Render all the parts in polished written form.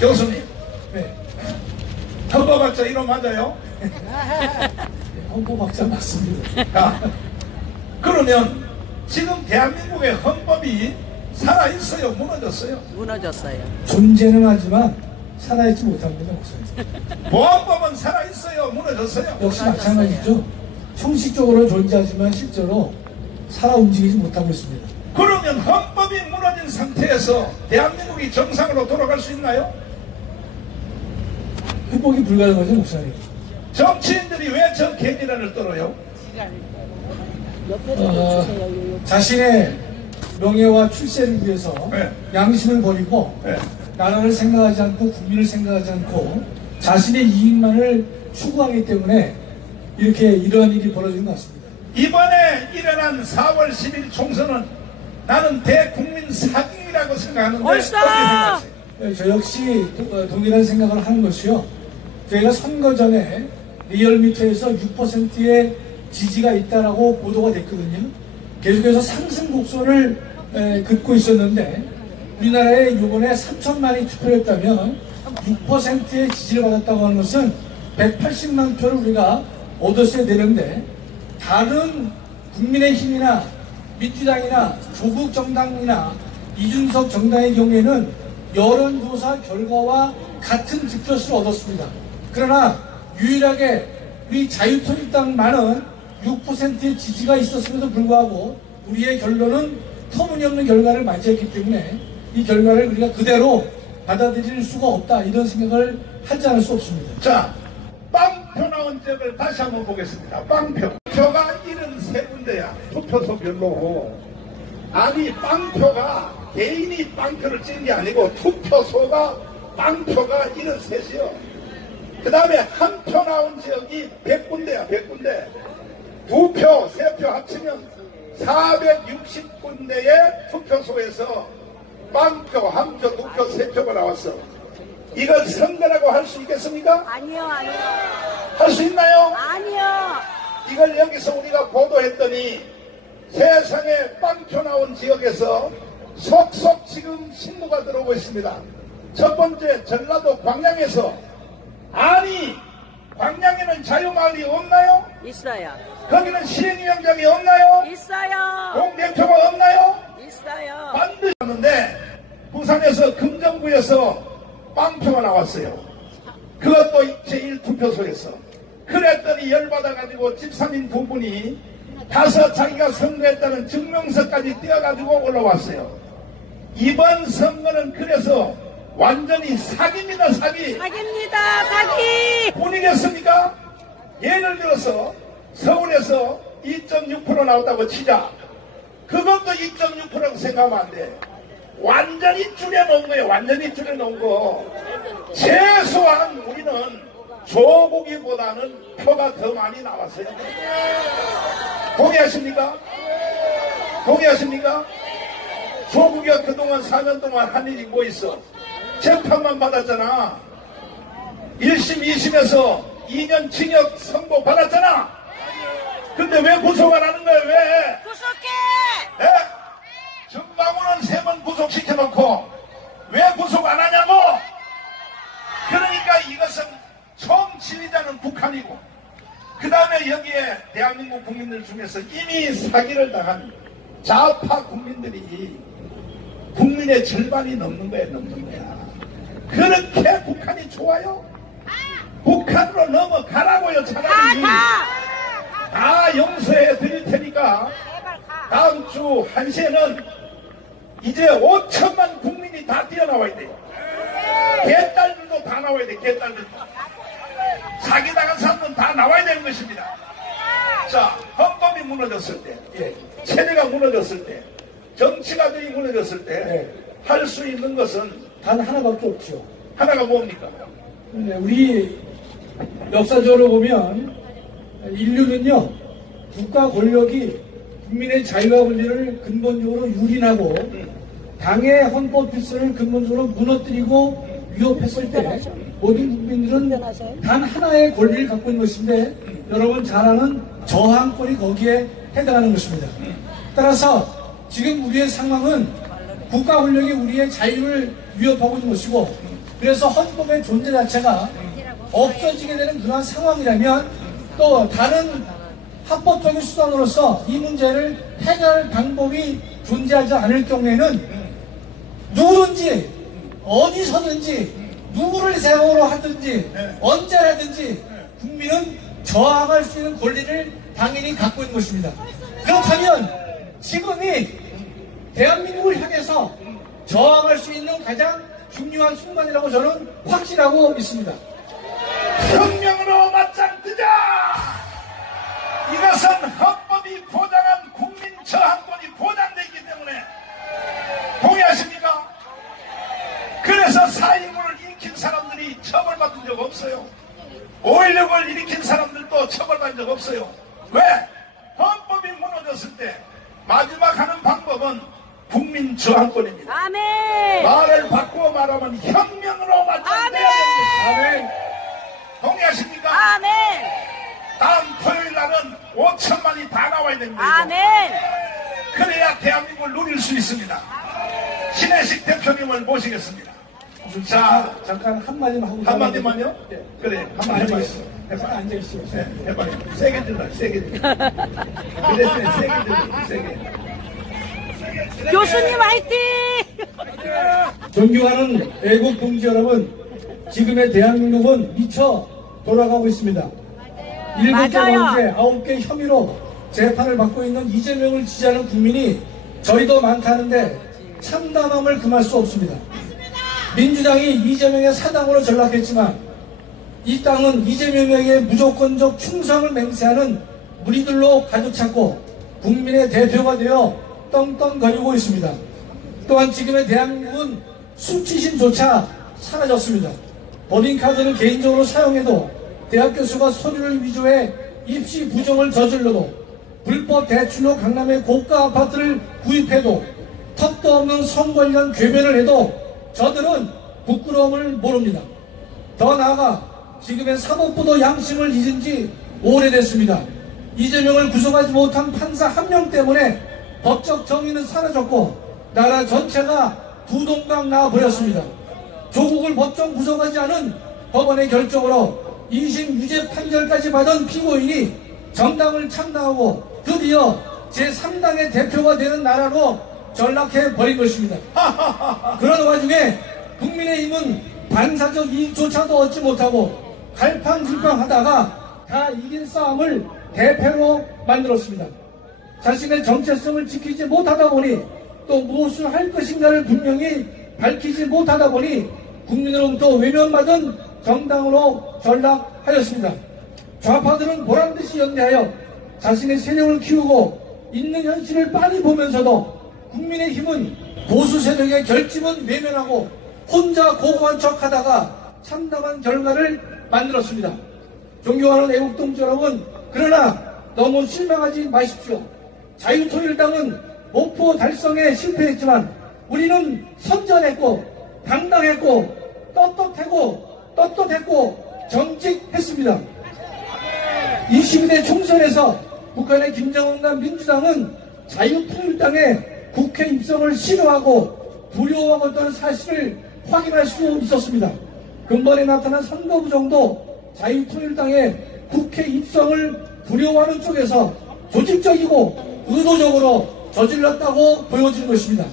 교수님, 네. 헌법학자 이름 맞아요? 헌법학자 맞습니다. 그러면 지금 대한민국의 헌법이 살아있어요? 무너졌어요? 무너졌어요. 존재는 하지만 살아있지 못합니다, 목사님. 보안법은 살아있어요? 무너졌어요? 역시 마찬가지죠. 형식적으로는 존재하지만 실제로 살아 움직이지 못하고 있습니다. 그러면 헌법이 무너진 상태에서 대한민국이 정상으로 돌아갈 수 있나요? 회복이 불가능하죠, 목사님. 정치인들이 왜 저 개지란을 떨어요? 자신의 명예와 출세를 위해서 네. 양심을 버리고 네. 나라를 생각하지 않고 국민을 생각하지 않고 자신의 이익만을 추구하기 때문에 이렇게 이러한 일이 벌어지는 것 같습니다. 이번에 일어난 4월 10일 총선은 나는 대국민 사기라고 생각하는데 벌써! 어떻게 생각하세요? 저 역시 동일한 생각을 하는 것이요. 저희가 선거 전에 리얼미터에서 6%의 지지가 있다라고 보도가 됐거든요. 계속해서 상승 곡선을 긋고 있었는데 우리나라에 이번에 3천만이 투표했다면 6%의 지지를 받았다고 하는 것은 180만 표를 우리가 얻었어야 되는데 다른 국민의힘이나 민주당이나 조국 정당이나 이준석 정당의 경우에는 여론조사 결과와 같은 득표수를 얻었습니다. 그러나 유일하게 우리 자유통일당만은 6%의 지지가 있었음에도 불구하고 우리의 결론은 터무니없는 결과를 맞이했기 때문에 이 결과를 우리가 그대로 받아들일 수가 없다, 이런 생각을 하지 않을 수 없습니다. 자, 빵표 나온 지역을 다시 한번 보겠습니다. 빵표. 표가 73군데야. 투표소별로. 아니, 빵표가 개인이 빵표를 찍은 게 아니고 투표소가 빵표가 73이요. 그 다음에 한 표 나온 지역이 100군데야, 100군데. 2표, 3표 합치면 460군데의 투표소에서 빵표, 한 표, 2표, 3표가 나왔어. 이걸 선거라고 할 수 있겠습니까? 아니요, 아니요. 할 수 있나요? 아니요. 이걸 여기서 우리가 보도했더니 세상에 빵표 나온 지역에서 속속 지금 신고가 들어오고 있습니다. 첫 번째, 전라도 광양에서. 아니, 광양에는 자유마을이 없나요? 있어요. 거기는 시행위원장이 없나요? 있어요. 공대표가 없나요? 있어요. 반드시 왔는데 부산에서 금정구에서 빵표가 나왔어요. 그것도 제1투표소에서. 그랬더니 열받아가지고 집사님 두 분이 가서 자기가 선거했다는 증명서까지 떼어가지고 올라왔어요. 이번 선거는 그래서 완전히 사기입니다, 사기. 사기입니다, 사기. 뿐이겠습니까? 예를 들어서 서울에서 2.6% 나왔다고 치자. 그것도 2.6%라고 생각하면 안 돼. 완전히 줄여놓은 거예요. 완전히 줄여놓은 거. 최소한 우리는 조국이보다는 표가 더 많이 나왔어요. 동의하십니까? 동의하십니까? 조국이가 그동안 4년 동안 한 일이 뭐 있어? 재판만 받았잖아. 1심, 2심에서 2년 징역 선고 받았잖아. 근데 왜 구속 안 하는 거야? 왜? 구속해. 예? 정방울은 3번 구속시켜놓고 왜 구속 안 하냐고. 그러니까 이것은 총지휘자는 북한이고, 그 다음에 여기에 대한민국 국민들 중에서 이미 사기를 당한 좌파 국민들이 국민의 절반이 넘는 거야, 넘는 거야. 그렇게 북한이 좋아요? 북한으로 넘어가라고요, 차라리. 다 용서해 드릴 테니까 다음 주 1시에는 이제 5천만 국민이 다 뛰어나와야 돼요. 개딸들도 다 나와야 돼, 개딸들도. 사기당한 사람들은 다 나와야 되는 것입니다. 자, 헌법이 무너졌을 때, 체제가 무너졌을 때, 정치가들이 무너졌을 때 할 수 있는 것은 단 하나밖에 없죠. 하나가 뭡니까? 우리 역사적으로 보면 인류는요, 국가 권력이 국민의 자유와 권리를 근본적으로 유린하고 당의 헌법 질서를 근본적으로 무너뜨리고 위협했을 때 모든 국민들은 단 하나의 권리를 갖고 있는 것인데, 여러분 잘 아는 저항권이 거기에 해당하는 것입니다. 따라서 지금 우리의 상황은 국가 권력이 우리의 자유를 위협하고 있는 것이고, 그래서 헌법의 존재 자체가 없어지게 되는 그러한 상황이라면 또 다른 합법적인 수단으로서 이 문제를 해결할 방법이 존재하지 않을 경우에는 누구든지 어디서든지 누구를 대상으로 하든지 언제라든지 국민은 저항할 수 있는 권리를 당연히 갖고 있는 것입니다. 그렇다면 지금이 대한민국을 향해서 저항할 수 있는 가장 중요한 순간이라고 저는 확신하고 있습니다. 혁명으로 맞짱 뜨자! 이것은 헌법이 보장한 국민 저항권이 보장되기 때문에 동의하십니까? 그래서 4.19를 일으킨 사람들이 처벌받은 적 없어요. 5.16을 일으킨 사람들도 처벌받은 적 없어요. 왜? 헌법이 무너졌을 때 마지막 하는 방법은 국민 저항권입니다. 아멘. 말을 바꾸어 말하면 혁명으로 맞짱 떠야 됩니다. 아멘. 동의하십니까? 아멘. 다음 토요일 날은 5천만이 다 나와야 됩니다. 아멘. 그래야 대한민국을 누릴 수 있습니다. 신혜식 대표님을 모시겠습니다. 자, 잠깐 한마디만 하고 한마디만요? 그래, 한마디 해봐요. 앉아있어요. 네, 해봐요. 세게 들라, 세게 들라. 그랬더니 세게 들라, 세게. 교수님 화이팅! 존경하는 애국 동지 여러분, 지금의 대한민국은 미쳐 돌아가고 있습니다. 일곱 개 맞아요. 범죄 9개 혐의로 재판을 받고 있는 이재명을 지지하는 국민이 저희도 많다는데 참담함을 금할 수 없습니다. 민주당이 이재명의 사당으로 전락했지만 이 땅은 이재명에게 무조건적 충성을 맹세하는 무리들로 가득 찼고 국민의 대표가 되어 떵떵거리고 있습니다. 또한 지금의 대한민국은 수치심조차 사라졌습니다. 법인카드를 개인적으로 사용해도 대학 교수가 서류를 위조해 입시 부정을 저질러도 불법 대출로 강남의 고가 아파트를 구입해도 턱도 없는 성관련 궤변을 해도 저들은 부끄러움을 모릅니다. 더 나아가 지금의 사법부도 양심을 잊은 지 오래됐습니다. 이재명을 구속하지 못한 판사 한 명 때문에 법적 정의는 사라졌고 나라 전체가 두동강 나버렸습니다. 조국을 법정 구속하지 않은 법원의 결정으로 2심 유죄 판결까지 받은 피고인이 정당을 창당하고 드디어 제3당의 대표가 되는 나라로 전락해버린 것입니다. 그런 와중에 국민의힘은 반사적 이익조차도 얻지 못하고 갈팡질팡하다가 다 이긴 싸움을 대패로 만들었습니다. 자신의 정체성을 지키지 못하다 보니 또 무엇을 할 것인가를 분명히 밝히지 못하다 보니 국민으로부터 외면받은 정당으로 전락하였습니다. 좌파들은 보란듯이 연대하여 자신의 세력을 키우고 있는 현실을 빤히 보면서도 국민의힘은 보수 세력의 결집은 외면하고 혼자 고고한 척하다가 참담한 결과를 만들었습니다. 존경하는 애국동지 여러분, 그러나 너무 실망하지 마십시오. 자유통일당은 목표 달성에 실패했지만 우리는 선전했고 당당했고 떳떳했고 정직했습니다. 22대 총선에서 북한의 김정은과 민주당은 자유통일당의 국회 입성을 싫어하고 두려워하고 있다는 사실을 확인할 수 있었습니다. 근본에 나타난 선거 부정도 자유통일당의 국회 입성을 두려워하는 쪽에서 조직적이고 의도적으로 저질렀다고 보여지는 것입니다.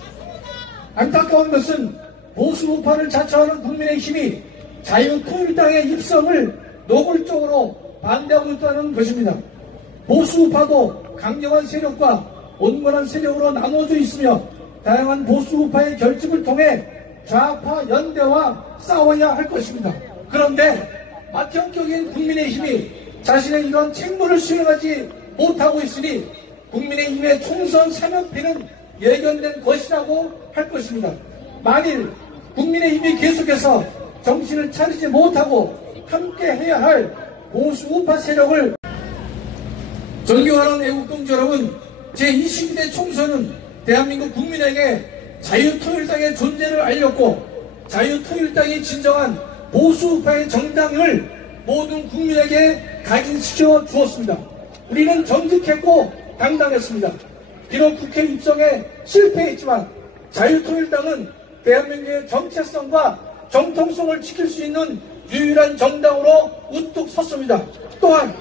안타까운 것은 보수 우파를 자처하는 국민의힘이 자유통일당의 입성을 노골적으로 반대하고 있다는 것입니다. 보수 우파도 강력한 세력과 온건한 세력으로 나눠져 있으며 다양한 보수 우파의 결집을 통해 좌파 연대와 싸워야 할 것입니다. 그런데 맏형격인 국민의힘이 자신의 이런 책무를 수행하지 못하고 있으니 국민의힘의 총선 사면패는 예견된 것이라고 할 것입니다. 만일 국민의힘이 계속해서 정신을 차리지 못하고 함께 해야 할 보수 우파 세력을 존경하는 애국동지 여러분, 제22대 총선은 대한민국 국민에게 자유통일당의 존재를 알렸고 자유통일당이 진정한 보수 우파의 정당을 모든 국민에게 각인시켜 주었습니다. 우리는 정직했고 당당했습니다. 비록 국회 입성에 실패했지만 자유통일당은 대한민국의 정체성과 정통성을 지킬 수 있는 유일한 정당으로 우뚝 섰습니다. 또한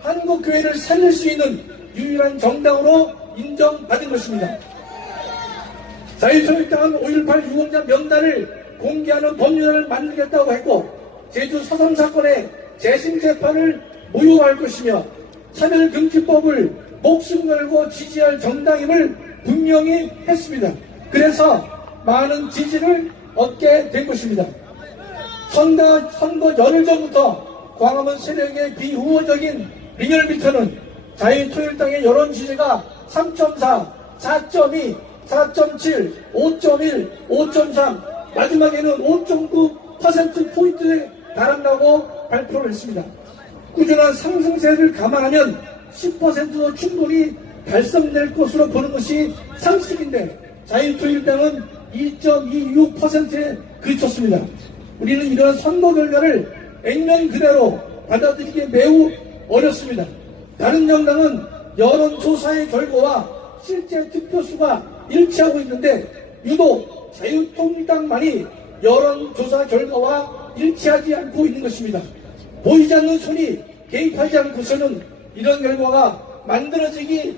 한국교회를 살릴 수 있는 유일한 정당으로 인정받은 것입니다. 자유통일당은 5.18 유공자 명단을 공개하는 법률안을 만들겠다고 했고, 제주 사상 사건의 재심 재판을 무효할 것이며 차별금지법을 목숨 걸고 지지할 정당임을 분명히 했습니다. 그래서 많은 지지를 얻게 된 것입니다. 선거 열흘 전부터 광화문 세력의 비우호적인 리얼미터는 자유통일당의 여론 지지가 3.4, 4.2, 4.7, 5.1, 5.3, 마지막에는 5.9%포인트에 달한다고 발표를 했습니다. 꾸준한 상승세를 감안하면 10%도 충분히 달성될 것으로 보는 것이 상식인데, 자유통일당은 2.26%에 그쳤습니다. 우리는 이러한 선거 결과를 액면 그대로 받아들이기 매우 어렵습니다. 다른 정당은 여론조사의 결과와 실제 투표수가 일치하고 있는데, 유독 자유통일당만이 여론조사 결과와 일치하지 않고 있는 것입니다. 보이지 않는 손이 개입하지 않고서는 이런 결과가 만들어지기